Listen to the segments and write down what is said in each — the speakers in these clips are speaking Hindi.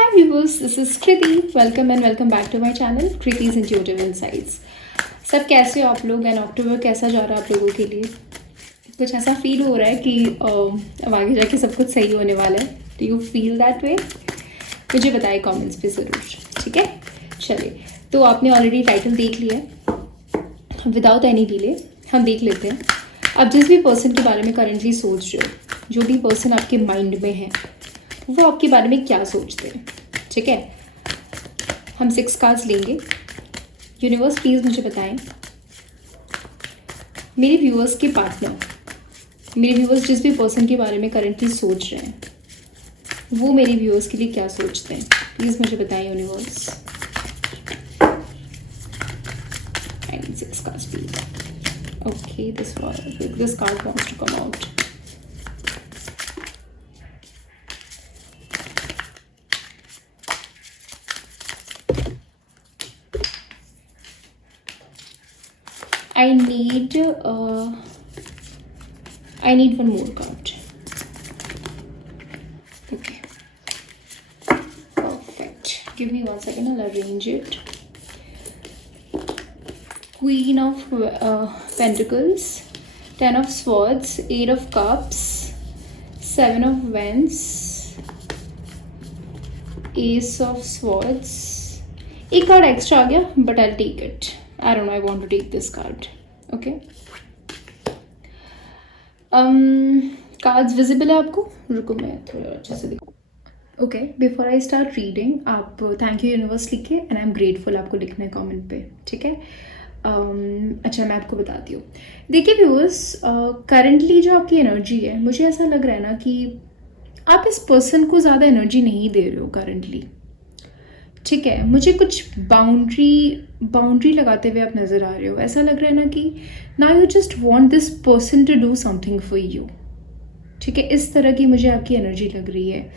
Hi viewers, this is Kriti. Welcome and welcome back to my channel Kriti's Intuitive Insights. सब कैसे हो आप लोग एंड अक्टूबर कैसा जा रहा है आप लोगों के लिए? कुछ ऐसा फील हो रहा है कि अब आगे जाके सब कुछ सही होने वाला है? Do you feel that way? मुझे बताइए कमेंट्स पे ज़रूर, ठीक है? चलिए, तो आपने ऑलरेडी टाइटल देख लिया है. विदाउट एनी डिले हम देख लेते हैं. आप जिस भी पर्सन के बारे में करेंटली सोच रहे हो, जो भी पर्सन आपके माइंड में है, वो आपके बारे में क्या सोचते हैं, ठीक है? हम 6 कार्ड्स लेंगे. यूनिवर्स प्लीज़ मुझे बताएं, मेरे व्यूअर्स के पार्टनर, मेरे व्यूअर्स जिस भी पर्सन के बारे में करेंटली सोच रहे हैं, वो मेरे व्यूअर्स के लिए क्या सोचते हैं. प्लीज़ मुझे बताएं universe. And 6 cards please. Okay, this card wants to come out. I need one more card. Okay, perfect. Give me 1 second, I'll arrange it. Queen of Pentacles, 10 of Swords, 8 of Cups, 7 of Wands, Ace of Swords. एक कार्ड एक्स्ट्रा आ गया, but I'll take it. I don't know, I want to take this card. Okay. Cards visible है आपको? रुको मैं थोड़ा अच्छे से दिखाऊँ. Okay, before I start reading, आप थैंक यू यूनिवर्स लिखिए एंड आई एम ग्रेटफुल आपको लिखना है कमेंट पे, ठीक है? अच्छा, मैं आपको बताती हूँ. देखिए व्यूअर्स, करंटली जो आपकी एनर्जी है, मुझे ऐसा लग रहा है ना कि आप इस पर्सन को ज़्यादा एनर्जी नहीं दे रहे हो करंटली, ठीक है? मुझे कुछ बाउंड्री लगाते हुए आप नज़र आ रहे हो. ऐसा लग रहा है ना कि now you just want this person to do something for you, ठीक है? इस तरह की मुझे आपकी एनर्जी लग रही है.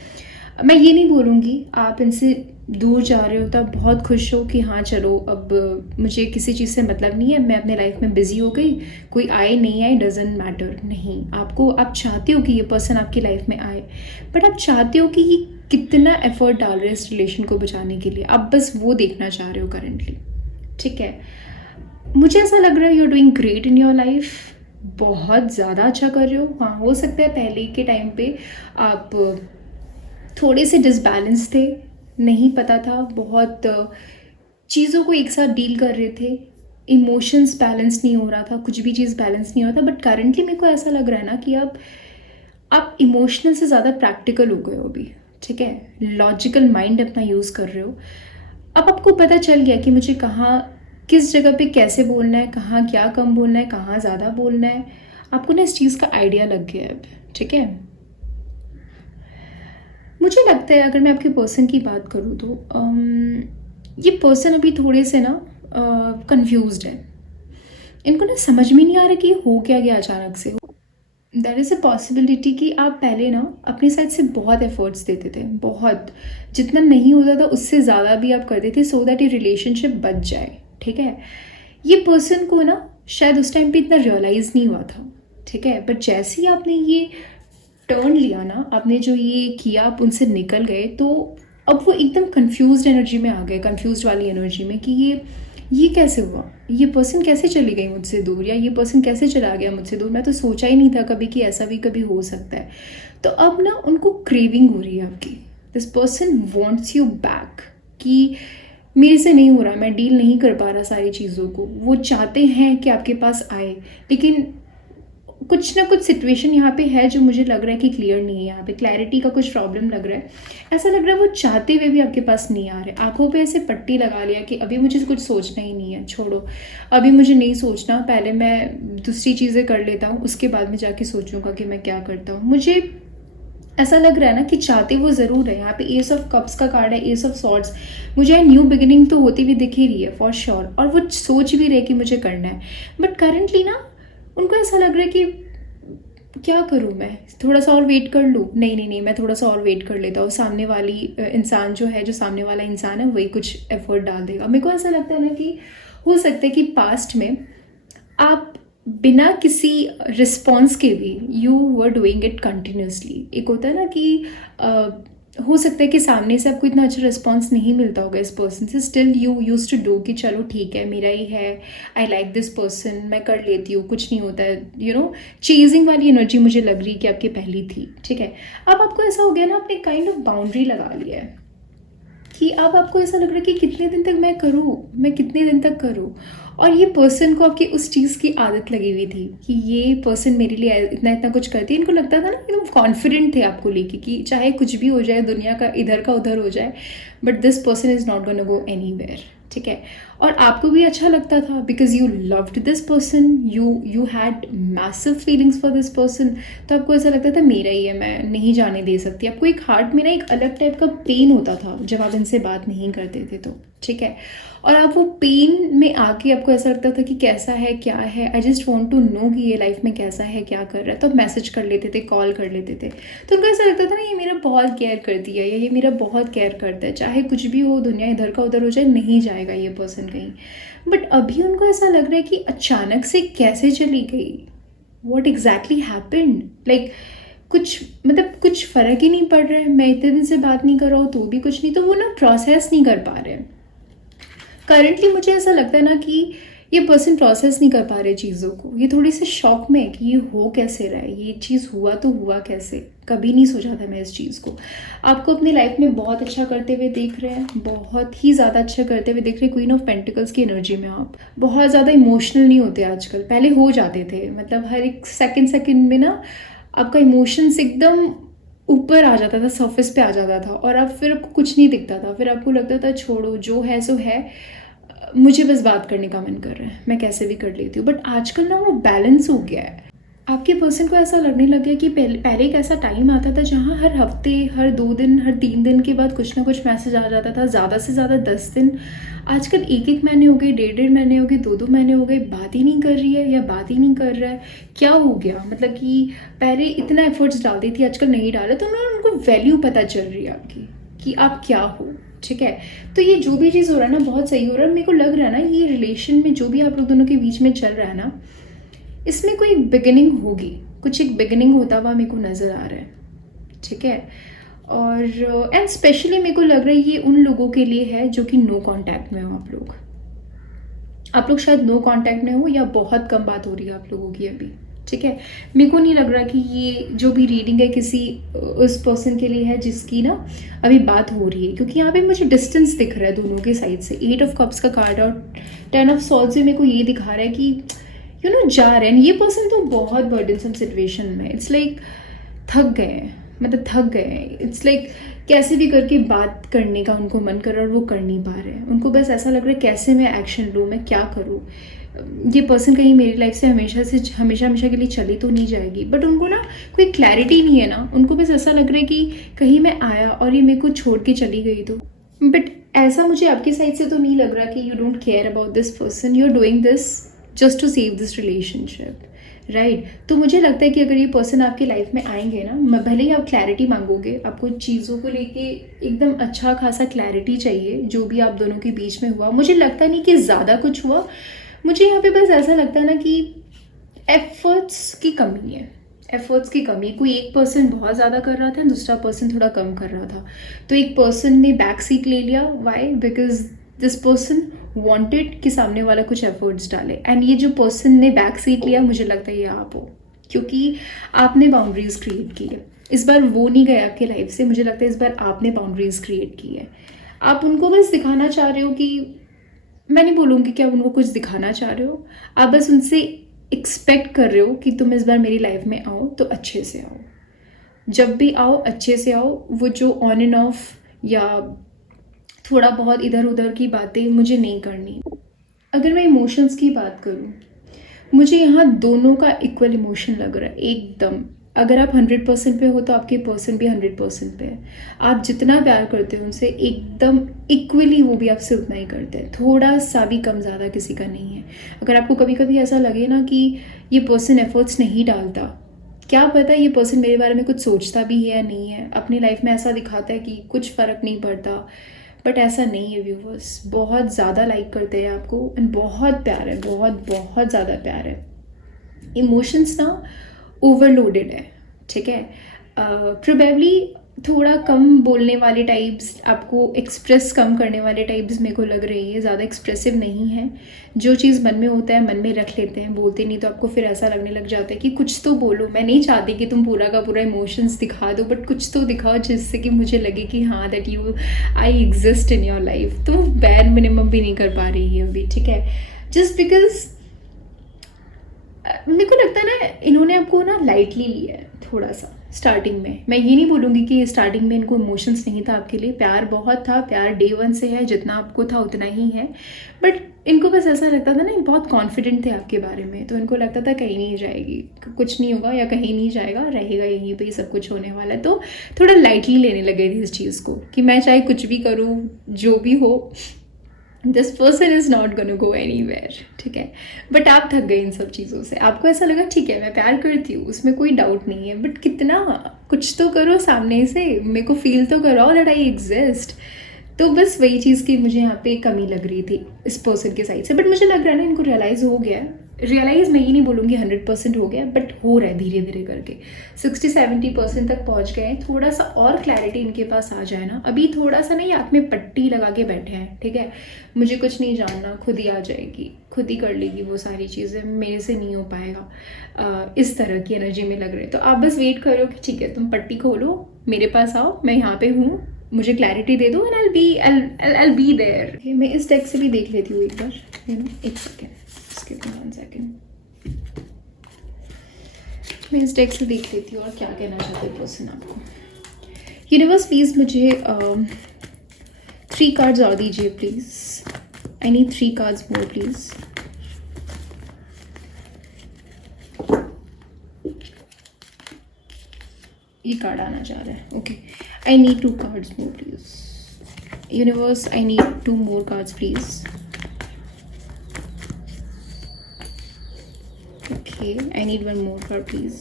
मैं ये नहीं बोलूँगी आप इनसे दूर जा रहे हो तब बहुत खुश हो कि हाँ चलो अब मुझे किसी चीज़ से मतलब नहीं है, मैं अपने लाइफ में बिज़ी हो गई, कोई आए नहीं आए डजेंट मैटर. नहीं, आप चाहते हो कि ये पर्सन आपकी लाइफ में आए, बट आप चाहते हो कि ये कितना एफर्ट डाल रहे हैं इस रिलेशन को बचाने के लिए. आप बस वो देखना चाह रहे हो करंटली, ठीक है? मुझे ऐसा लग रहा है you are doing great in your life. बहुत ज़्यादा अच्छा कर रहे हो. हाँ, हो सकता है पहले के टाइम पे आप थोड़े से डिसबैलेंस थे, नहीं पता था, बहुत चीज़ों को एक साथ डील कर रहे थे, इमोशंस बैलेंस नहीं हो रहा था, कुछ भी चीज़ बैलेंस नहीं हो रहा था. बट करंटली मेरे को ऐसा लग रहा है ना कि आप इमोशनल से ज़्यादा प्रैक्टिकल हो गए हो अभी, ठीक है? लॉजिकल माइंड अपना यूज़ कर रहे हो. अब आपको पता चल गया कि मुझे कहाँ किस जगह पे कैसे बोलना है, कहाँ क्या कम बोलना है, कहाँ ज़्यादा बोलना है. आपको ना इस चीज़ का आइडिया लग गया है अब, ठीक है? मुझे लगता है अगर मैं आपके पर्सन की बात करूँ तो ये पर्सन अभी थोड़े से ना कंफ्यूज्ड है. इनको ना समझ में नहीं आ रहा कि ये हो क्या गया अचानक से. देयर इज़ अ पॉसिबिलिटी कि आप पहले ना अपनी साइड से बहुत एफर्ट्स देते थे, बहुत, जितना नहीं होता था उससे ज़्यादा भी आप करते थे सो दैट ये रिलेशनशिप बच जाए, ठीक है? ये पर्सन को ना शायद उस टाइम पे इतना रियलाइज़ नहीं हुआ था, ठीक है? बट जैसे ही आपने ये टर्न लिया ना, आपने जो ये किया, आप उनसे निकल गए, तो अब वो एकदम कंफ्यूज्ड एनर्जी में आ गए, कंफ्यूज्ड वाली एनर्जी में कि ये कैसे हुआ, ये पर्सन कैसे चली गई मुझसे दूर, या ये पर्सन कैसे चला गया मुझसे दूर. मैं तो सोचा ही नहीं था कभी कि ऐसा भी कभी हो सकता है. तो अब ना उनको क्रेविंग हो रही है आपकी. This person wants you back कि मेरे से नहीं हो रहा, मैं डील नहीं कर पा रहा सारी चीज़ों को. वो चाहते हैं कि आपके पास आए, लेकिन कुछ ना कुछ सिचुएशन यहाँ पे है जो मुझे लग रहा है कि क्लियर नहीं है. यहाँ पे क्लैरिटी का कुछ प्रॉब्लम लग रहा है. ऐसा लग रहा है वो चाहते हुए भी आपके पास नहीं आ रहे. आंखों पे ऐसे पट्टी लगा लिया कि अभी मुझे कुछ सोचना ही नहीं है, छोड़ो, अभी मुझे नहीं सोचना, पहले मैं दूसरी चीज़ें कर लेता हूँ, उसके बाद में जाके सोचूंगा कि मैं क्या करता हूँ. मुझे ऐसा लग रहा है ना कि चाहते वो ज़रूर है. यहाँ पे एस ऑफ कप्स का कार्ड है, एस ऑफ सॉर्ड्स. मुझे न्यू बिगिनिंग तो होती हुई दिख ही रही है फॉर श्योर, और वो सोच भी रहे कि मुझे करना है. बट करंटली ना उनको ऐसा लग रहा है कि क्या करूँ मैं, थोड़ा सा और वेट कर लूँ. नहीं, मैं थोड़ा सा और वेट कर लेता हूँ. सामने वाली इंसान जो सामने वाला इंसान है वही कुछ एफर्ट डाल देगा. मेरे को ऐसा लगता है ना कि हो सकता है कि पास्ट में आप बिना किसी रिस्पॉन्स के भी you were doing it continuously. एक होता है ना कि हो सकता है कि सामने से आपको इतना अच्छा रिस्पॉन्स नहीं मिलता होगा इस पर्सन से, still you use to do कि चलो ठीक है मेरा ही है, आई लाइक दिस पर्सन, मैं कर लेती हूँ, कुछ नहीं होता है, यू नो। चेजिंग वाली एनर्जी मुझे लग रही कि आपकी पहली थी, ठीक है। अब आपको ऐसा हो गया ना, आपने काइंड ऑफ बाउंड्री लगा लिया है कि अब आपको ऐसा लग रहा है कि कितने दिन तक मैं करूँ, मैं कितने दिन तक करूँ। और ये पर्सन को आपकी उस चीज़ की आदत लगी हुई थी कि ये पर्सन मेरे लिए इतना इतना कुछ करती है। इनको लगता था ना, एकदम कॉन्फिडेंट थे आपको लेके कि चाहे कुछ भी हो जाए, दुनिया का इधर का उधर हो जाए, but this person is not gonna go anywhere, ठीक है। और आपको भी अच्छा लगता था because you loved this person, you had massive feelings for this person. तो आपको ऐसा लगता था मेरा ही है, मैं नहीं जाने दे सकती। आपको एक हार्ट में ना एक अलग टाइप का पेन होता था जब आप इनसे बात नहीं करते थे, तो ठीक है। और आप वो पेन में आके आपको ऐसा लगता था कि कैसा है, क्या है, I just want to know कि ये लाइफ में कैसा है, क्या कर रहा है। तो आप मैसेज कर लेते थे, कॉल कर लेते थे। तो उनको ऐसा लगता था ना ये मेरा बहुत केयर करती है, या ये मेरा बहुत केयर करता है, चाहे कुछ भी हो, दुनिया इधर का उधर हो जाए, नहीं जाएगा ये पर्सन कहीं। बट अभी उनको ऐसा लग रहा है कि अचानक से कैसे चली गई, वॉट एग्जैक्टली हैपेंड, लाइक कुछ मतलब कुछ फ़र्क ही नहीं पड़ रहा है, मैं इतने दिन से बात नहीं कर रहा हूँ तो भी कुछ नहीं। तो वो ना प्रोसेस नहीं कर पा रहे हैं करंटली। मुझे ऐसा लगता है ना कि ये पर्सन प्रोसेस नहीं कर पा रहे चीज़ों को, ये थोड़ी सी शॉक में है कि ये हो कैसे रहा है, ये चीज़ हुआ तो हुआ कैसे, कभी नहीं सोचा था मैं इस चीज़ को। आपको अपनी लाइफ में बहुत अच्छा करते हुए देख रहे हैं, बहुत ही ज़्यादा अच्छा करते हुए देख रहे हैं। क्वीन ऑफ पेंटिकल्स की एनर्जी में आप बहुत ज़्यादा इमोशनल नहीं होते आजकल, पहले हो जाते थे। मतलब हर एक सेकंड में ना आपका इमोशंस एकदम ऊपर आ जाता था, सरफेस पे आ जाता था, और अब फिर आपको कुछ नहीं दिखता था। फिर आपको लगता था छोड़ो, जो है सो है, मुझे बस बात करने का मन कर रहा है, मैं कैसे भी कर लेती हूँ। बट आजकल ना वो बैलेंस हो गया है। आपके पर्सन को ऐसा लगने लग गया कि पहले एक ऐसा टाइम आता था जहाँ हर हफ्ते, हर 2 दिन, हर 3 दिन के बाद कुछ ना कुछ मैसेज आ जाता था, ज़्यादा से ज़्यादा 10 दिन। आजकल 1-1 महीने हो गए, 1.5-1.5 महीने हो गए, 2-2 महीने हो गए, बात ही नहीं कर रही है या बात ही नहीं कर रहा है। क्या हो गया, मतलब कि पहले इतना एफर्ट्स डालती थी, आजकल नहीं डाले, तो ना उनको वैल्यू पता चल रही है आपकी कि आप क्या हो, ठीक है। तो ये जो भी चीज़ हो रहा है ना, बहुत सही हो रहा है। मेरे को लग रहा है ना, ये रिलेशन में जो भी आप लोग दोनों के बीच में चल रहा है ना, इसमें कोई बिगिनिंग होगी, कुछ एक बिगिनिंग होता हुआ मेरे को नज़र आ रहा है, ठीक है। और एंड स्पेशली मेरे को लग रहा है ये उन लोगों के लिए है जो कि नो कांटेक्ट में हो। आप लोग शायद नो कांटेक्ट में हो, या बहुत कम बात हो रही है आप लोगों की अभी, ठीक है। मेरे को नहीं लग रहा कि ये जो भी रीडिंग है किसी उस पर्सन के लिए है जिसकी ना अभी बात हो रही है, क्योंकि यहाँ पे मुझे डिस्टेंस दिख रहा है दोनों के साइड से। 8 ऑफ कप्स का कार्ड और 10 ऑफ सॉर्ड्स से मेरे को ये दिखा रहा है कि यू नो जा रहे हैं। ये पर्सन तो बहुत बर्डनसम सिचुएशन में, इट्स लाइक थक गए हैं, मतलब थक गए हैं। इट्स लाइक कैसे भी करके बात करने का उनको मन कर रहा है और वो कर नहीं पा रहे हैं। उनको बस ऐसा लग रहा है कैसे मैं एक्शन लूँ, मैं क्या करूँ। ये पर्सन कहीं मेरी लाइफ से हमेशा हमेशा के लिए चली तो नहीं जाएगी, बट उनको ना कोई क्लैरिटी नहीं है ना। उनको बस ऐसा लग रहा है कि कहीं मैं आया और ये मेरे को छोड़ के चली गई तो। बट ऐसा मुझे आपकी साइड से तो नहीं लग रहा कि you don't care about this person, you are doing this just to save this relationship, right. तो मुझे लगता है कि अगर ये पर्सन आपकी लाइफ में आएंगे ना, भले ही आप क्लैरिटी मांगोगे, आपको चीज़ों को लेके एकदम अच्छा खासा क्लैरिटी चाहिए, जो भी आप दोनों के बीच में हुआ। मुझे लगता नहीं कि ज़्यादा कुछ हुआ, मुझे यहाँ पे बस ऐसा लगता है ना कि एफर्ट्स की कमी है, एफर्ट्स की कमी। कोई एक पर्सन बहुत ज़्यादा कर रहा था, दूसरा पर्सन थोड़ा कम कर रहा था। तो एक पर्सन ने बैक सीट ले लिया, why, because this person wanted कि सामने वाला कुछ एफर्ट्स डाले। एंड ये जो पर्सन ने बैक सीट लिया, मुझे लगता है ये आप हो, क्योंकि आपने बाउंड्रीज क्रिएट की है। इस बार वो नहीं गए आपके लाइफ से, मुझे लगता है इस बार आपने बाउंड्रीज क्रिएट की है। आप उनको बस दिखाना चाह रहे हो कि, मैं नहीं बोलूँगी कि आप उनको कुछ दिखाना चाह रहे हो, आप बस उनसे एक्सपेक्ट कर रहे हो कि तुम इस बार मेरी लाइफ में आओ तो अच्छे से आओ। जब भी आओ अच्छे से आओ। वो जो ऑन एंड ऑफ या थोड़ा बहुत इधर उधर की बातें मुझे नहीं करनी। अगर मैं इमोशंस की बात करूँ, मुझे यहाँ दोनों का इक्वल इमोशन लग रहा है एकदम। अगर आप 100% पे हो तो आपके पर्सन भी 100% पे है। आप जितना प्यार करते हो उनसे एकदम इक्वली, वो भी आपसे उतना ही करते हैं, थोड़ा सा भी कम ज़्यादा किसी का नहीं है। अगर आपको कभी कभी ऐसा लगे ना कि ये पर्सन एफर्ट्स नहीं डालता, क्या पता ये पर्सन मेरे बारे में कुछ सोचता भी है या नहीं है, अपनी लाइफ में ऐसा दिखाता है कि कुछ फ़र्क नहीं पड़ता, बट ऐसा नहीं है व्यूवर्स। बहुत ज़्यादा लाइक करते हैं आपको एंड बहुत प्यार है, बहुत बहुत ज़्यादा प्यार है। इमोशंस ना ओवरलोडेड है, ठीक है। प्रोबेबली थोड़ा कम बोलने वाले टाइप्स, आपको एक्सप्रेस कम करने वाले टाइप्स मेरे को लग रही है, ज़्यादा एक्सप्रेसिव नहीं है। जो चीज़ मन में होता है मन में रख लेते हैं, बोलते नहीं, तो आपको फिर ऐसा लगने लग जाता है कि कुछ तो बोलो। मैं नहीं चाहती कि तुम पूरा का पूरा इमोशंस दिखा दो, बट कुछ तो दिखाओ जिससे कि मुझे लगे कि हाँ that you I exist in your life. तो बैर मिनिमम भी नहीं कर पा रही है अभी, ठीक है, जस्ट बिकॉज मेरे को लगता है ना इन्होंने आपको ना लाइटली लिया है थोड़ा सा स्टार्टिंग में। मैं ये नहीं बोलूँगी कि स्टार्टिंग में इनको इमोशंस नहीं था आपके लिए, प्यार बहुत था, प्यार डे वन से है, जितना आपको था उतना ही है। बट इनको बस ऐसा लगता था ना, बहुत कॉन्फिडेंट थे आपके बारे में, तो इनको लगता था कहीं नहीं जाएगी, कुछ नहीं होगा या कहीं नहीं जाएगा, रहेगा यहीं पे, सब कुछ होने वाला है। तो थोड़ा लाइटली लेने लगे थे इस चीज़ को कि मैं चाहे कुछ भी करूँ, जो भी हो, this person is not gonna go anywhere, ठीक है। बट आप थक गए इन सब चीज़ों से, आपको ऐसा लगा ठीक है मैं प्यार करती हूँ, उसमें कोई डाउट नहीं है, बट कितना, कुछ तो करो सामने से, मेरे को फील तो कराओ दैट आई एग्जिस्ट। तो बस वही चीज़ की मुझे यहाँ पे कमी लग रही थी इस पर्सन के साइड से। बट मुझे लग रहा है ना इनको रियलाइज़ हो गया है, रियलाइज़ मैं ये नहीं बोलूँगी 100% हो गया, बट हो रहा है धीरे धीरे करके, 60-70% तक पहुँच गए हैं। थोड़ा सा और क्लैरिटी इनके पास आ जाए ना, अभी थोड़ा सा नहीं, आँख में पट्टी लगा के बैठे हैं, ठीक है, मुझे कुछ नहीं जानना, खुद ही आ जाएगी, खुद ही कर लेगी वो सारी चीज़ें, मेरे से नहीं हो पाएगा, इस तरह की एनर्जी में लग रहे। तो आप बस वेट करो कि ठीक है तुम पट्टी खोलो, मेरे पास आओ, मैं यहाँ पे हूँ, मुझे क्लैरिटी दे दो, एंड I'll be there। मैं इस डेक से भी देख लेती हूँ एक बार, एक सेकेंड, Give me 1 second। मैं इस डेक से देख लेती हूँ और क्या कहना चाहते हैं पर्सन आपको। यूनिवर्स प्लीज़ मुझे 3 कार्ड्स और दीजिए please. I need 3 cards more please. ये कार्ड आना चाह रहा है, okay. I need 2 cards more please. Universe I need 2 more cards please. Okay, I need 1 more card please।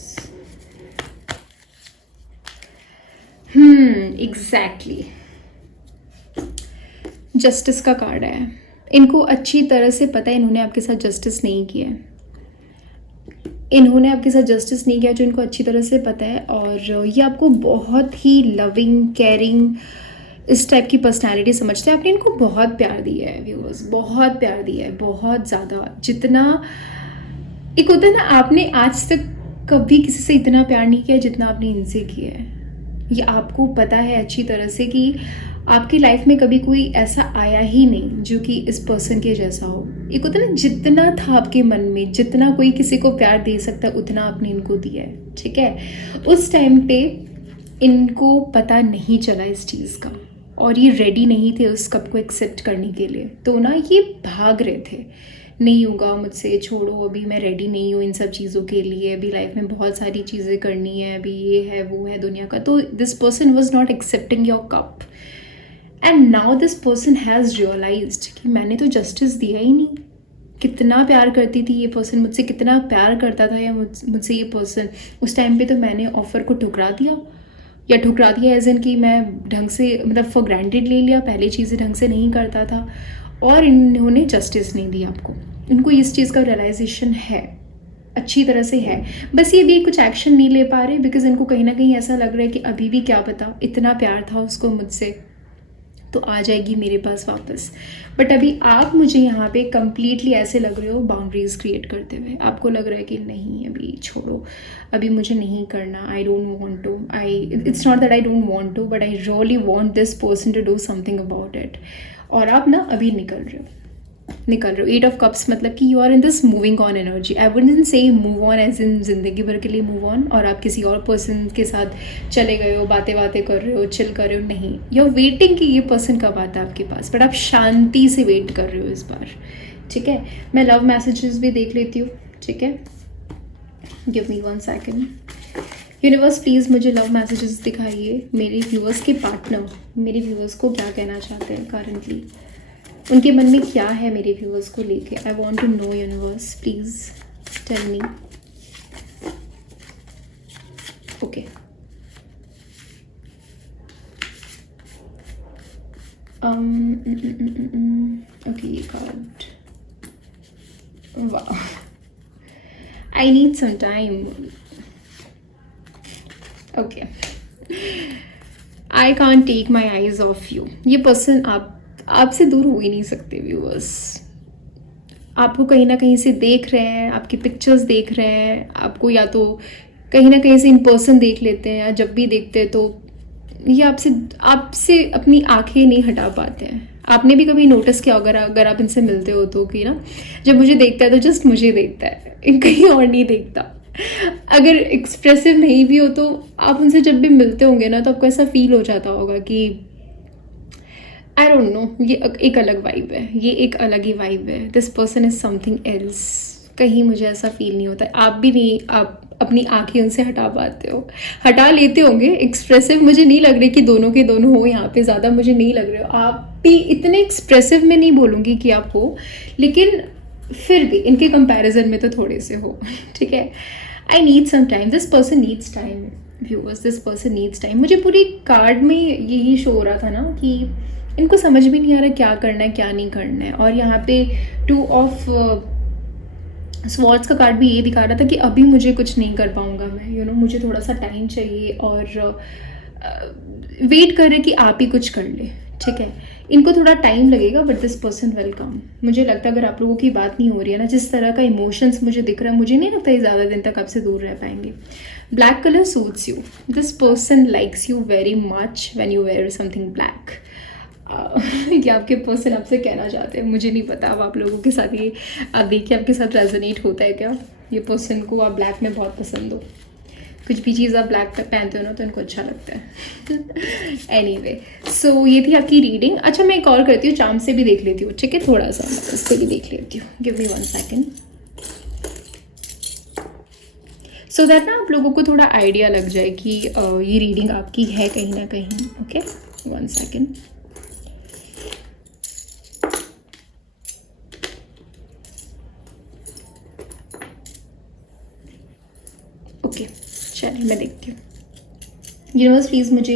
Exactly। Justice का कार्ड है। इनको अच्छी तरह से पता है इन्होंने आपके साथ जस्टिस नहीं किया है, इन्होंने आपके साथ जस्टिस नहीं किया जो इनको अच्छी तरह से पता है। और ये आपको बहुत ही लविंग, केयरिंग, इस टाइप की पर्सनालिटी समझते हैं। आपने इनको बहुत प्यार दिया है व्यूअर्स, बहुत प्यार दिया है, बहुत ज़्यादा। जितना एक होता है ना, आपने आज तक कभी किसी से इतना प्यार नहीं किया जितना आपने इनसे किया है। ये आपको पता है अच्छी तरह से कि आपकी लाइफ में कभी कोई ऐसा आया ही नहीं जो कि इस पर्सन के जैसा हो। एक होता है ना, जितना था आपके मन में, जितना कोई किसी को प्यार दे सकता है उतना आपने इनको दिया है, ठीक है। उस टाइम पे इनको पता नहीं चला इस चीज़ का, और ये रेडी नहीं थे उस कप को एक्सेप्ट करने के लिए। तो ना ये भाग रहे थे, नहीं होगा मुझसे, छोड़ो, अभी मैं रेडी नहीं हूँ इन सब चीज़ों के लिए, अभी लाइफ में बहुत सारी चीज़ें करनी है, अभी ये है वो है दुनिया का। तो this person was not accepting your cup, and now this person has realised कि मैंने तो जस्टिस दिया ही नहीं। कितना प्यार करती थी ये पर्सन मुझसे, कितना प्यार करता था या मुझसे ये पर्सन, उस टाइम पे तो मैंने ऑफ़र को ठुकरा दिया, या ठुकरा दिया एज इन कि मैं ढंग से, मतलब फॉर ग्रांटेड ले लिया, पहले चीज़ें ढंग से नहीं करता था, और इन्होंने जस्टिस नहीं दी आपको। इनको इस चीज़ का रियलाइजेशन है, अच्छी तरह से है, बस ये भी कुछ एक्शन नहीं ले पा रहे, बिकॉज इनको कहीं ना कहीं ऐसा लग रहा है कि अभी भी क्या पता, इतना प्यार था उसको मुझसे तो आ जाएगी मेरे पास वापस। बट अभी आप मुझे यहाँ पे कम्प्लीटली ऐसे लग रहे हो बाउंड्रीज क्रिएट करते हुए, आपको लग रहा है कि नहीं अभी छोड़ो, अभी मुझे नहीं करना, I don't want to, it's not that I don't want to, but I really want this person to do something about it. और आप ना अभी निकल रहे हो। 8 ऑफ कप्स मतलब कि you are in this moving on energy. I wouldn't say move on as in जिंदगी भर के लिए मूव ऑन, और आप किसी और पर्सन के साथ चले गए हो, बातें कर रहे हो, चिल कर रहे हो, नहीं, यू आर वेटिंग कि ये पर्सन कब आता है आपके पास, बट आप शांति से वेट कर रहे हो इस बार, ठीक है। मैं लव मैसेजेस भी देख लेती हूँ, ठीक है, give me 1 second. Universe please मुझे लव मैसेजेस दिखाइए, मेरे व्यूअर्स के पार्टनर मेरे व्यूअर्स को क्या कहना चाहते हैं करंटली, उनके मन में क्या है मेरे व्यूअर्स को लेके। I want to know universe, please tell me. Okay, okay, ये कार्ड, वाह, I need some time. Okay, I can't take my eyes off you. ये पर्सन आपसे दूर हो ही नहीं सकते व्यूअर्स। आपको कहीं ना कहीं से देख रहे हैं, आपकी पिक्चर्स देख रहे हैं, आपको या तो कहीं ना कहीं से इन पर्सन देख लेते हैं, या जब भी देखते हैं तो ये आपसे अपनी आंखें नहीं हटा पाते हैं। आपने भी कभी नोटिस किया अगर आप इनसे मिलते हो तो कि ना, जब मुझे देखता है तो जस्ट मुझे देखता है, कहीं और नहीं देखता। अगर एक्सप्रेसिव नहीं भी हो तो आप उनसे जब भी मिलते होंगे ना, तो आपको ऐसा फील हो जाता होगा कि आई डोंट नो, ये एक अलग वाइब है, ये एक अलग ही वाइब है। This person is something else. कहीं मुझे ऐसा फील नहीं होता। आप भी नहीं, आप अपनी आंखें उनसे हटा पाते हो, हटा लेते होंगे। एक्सप्रेसिव मुझे नहीं लग रही कि दोनों के दोनों हो यहाँ पे, ज़्यादा मुझे नहीं लग रहे हो। आप भी इतने एक्सप्रेसिव में नहीं बोलूँगी कि आप हो, लेकिन फिर भी इनके कंपैरिजन में तो थोड़े से हो, ठीक है। I need some time, this person needs time viewers, this person needs time. मुझे पूरी कार्ड में यही शो हो रहा था ना कि इनको समझ भी नहीं आ रहा क्या करना है क्या नहीं करना है। और यहाँ पे 2 ऑफ स्वॉर्ड्स का कार्ड भी ये दिखा रहा था कि अभी मुझे कुछ नहीं कर पाऊँगा मैं, मुझे थोड़ा सा टाइम चाहिए, और वेट कर रहे कि आप ही कुछ कर ले, ठीक है। इनको थोड़ा टाइम लगेगा, but this person will come. मुझे लगता है अगर आप लोगों की बात नहीं हो रही है ना, जिस तरह का इमोशंस मुझे दिख रहा है, मुझे नहीं लगता ये ज़्यादा दिन तक आपसे दूर रह पाएंगे। Black colour suits you, this person likes you very much when you wear something black. कि आपके पर्सन आपसे कहना चाहते हैं, मुझे नहीं पता। अब आप लोगों के साथ ये आप देखिए आपके साथ रेजोनेट होता है क्या। ये पर्सन को आप ब्लैक में बहुत पसंद हो, कुछ भी चीज़ आप ब्लैक पहनते हो ना तो इनको अच्छा लगता है। एनीवे, सो ये थी आपकी रीडिंग। अच्छा, मैं एक और करती हूँ, चार्म से भी देख लेती हूँ, ठीक है। थोड़ा सा मैं इससे भी देख लेती हूँ। Give me 1 second, so that ना आप लोगों को थोड़ा आइडिया लग जाए कि ये रीडिंग आपकी है कहीं ना कहीं। Okay, 1 second. ओके, चलिए मैं देखती हूँ। यूनिवर्स प्लीज़ मुझे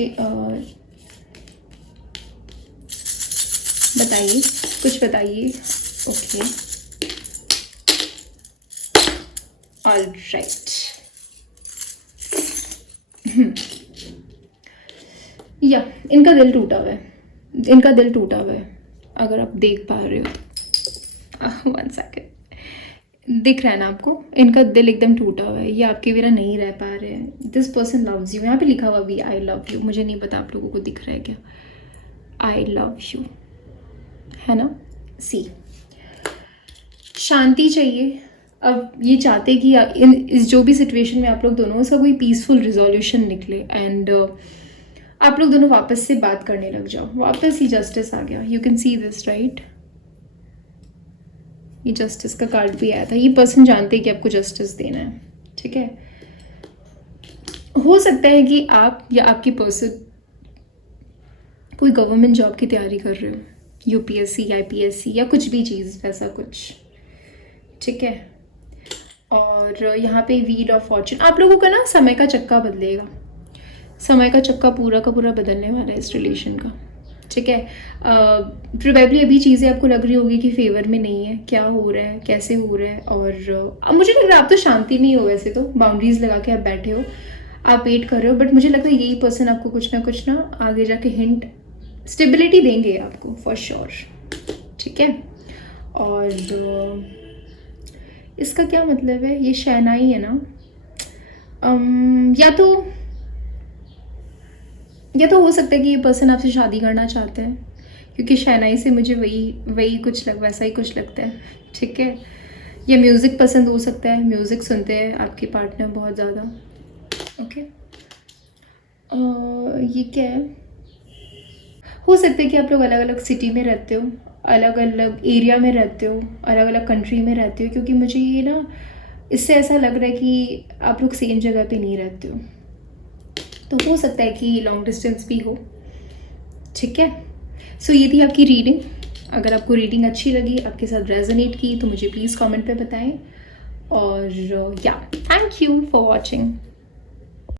बताइए, कुछ बताइए। Okay, all right. या इनका दिल टूटा हुआ है, इनका दिल टूटा हुआ है, अगर आप देख पा रहे हो तो। 1 सेकेंड, दिख रहा है ना आपको, इनका दिल एकदम टूटा हुआ है, ये आपके बिना नहीं रह पा रहे हैं। दिस पर्सन लव्स यू, यहाँ पे लिखा हुआ भी आई लव यू। मुझे नहीं पता आप लोगों को दिख रहा है क्या, आई लव यू, है ना। सी, शांति चाहिए। अब ये चाहते कि इस जो भी सिचुएशन में आप लोग दोनों, उसका कोई पीसफुल रिजोल्यूशन निकले, एंड आप लोग दोनों वापस से बात करने लग जाओ। वापस ही जस्टिस आ गया, you can see this right. ये जस्टिस का कार्ड भी आया था। ये पर्सन जानते हैं कि आपको जस्टिस देना है, ठीक है। हो सकता है कि आप या आपकी पर्सन कोई गवर्नमेंट जॉब की तैयारी कर रहे हो, यूपीएससी, आईपीएससी या कुछ भी चीज़ वैसा कुछ, ठीक है। और यहाँ पे व्हील ऑफ फॉर्चून, आप लोगों का ना समय का चक्का बदलेगा, समय का चक्का पूरा का पूरा बदलने वाला है इस रिलेशन का, ठीक है। प्रोबेबली अभी चीज़ें आपको लग रही होगी कि फेवर में नहीं है, क्या हो रहा है, कैसे हो रहा है। और अब मुझे लग रहा है आप तो शांति में ही हो, वैसे तो बाउंड्रीज लगा के आप बैठे हो, आप वेट कर रहे हो, बट मुझे लगता है यही पर्सन आपको कुछ ना आगे जाके हिंट, स्टेबिलिटी देंगे आपको फॉर श्योर, ठीक है। और इसका क्या मतलब है, ये शहनाई है ना। या तो हो सकता है कि ये पर्सन आपसे शादी करना चाहते हैं, क्योंकि शहनाई से मुझे वही कुछ वैसा ही कुछ लगता है, ठीक है। या म्यूज़िक पसंद हो सकता है, म्यूज़िक सुनते हैं आपके पार्टनर बहुत ज़्यादा, ओके। ये क्या है, हो सकता है कि आप लोग अलग अलग सिटी में रहते हो, अलग अलग एरिया में रहते हो, अलग अलग कंट्री में रहते हो, क्योंकि मुझे ये ना इससे ऐसा लग रहा है कि आप लोग सेम जगह पे नहीं रहते हो। तो हो सकता है कि लॉन्ग डिस्टेंस भी हो, ठीक है। सो ये थी आपकी रीडिंग। अगर आपको रीडिंग अच्छी लगी, आपके साथ रेजोनेट की, तो मुझे प्लीज़ कमेंट पे बताएं। और या थैंक यू फॉर वॉचिंग।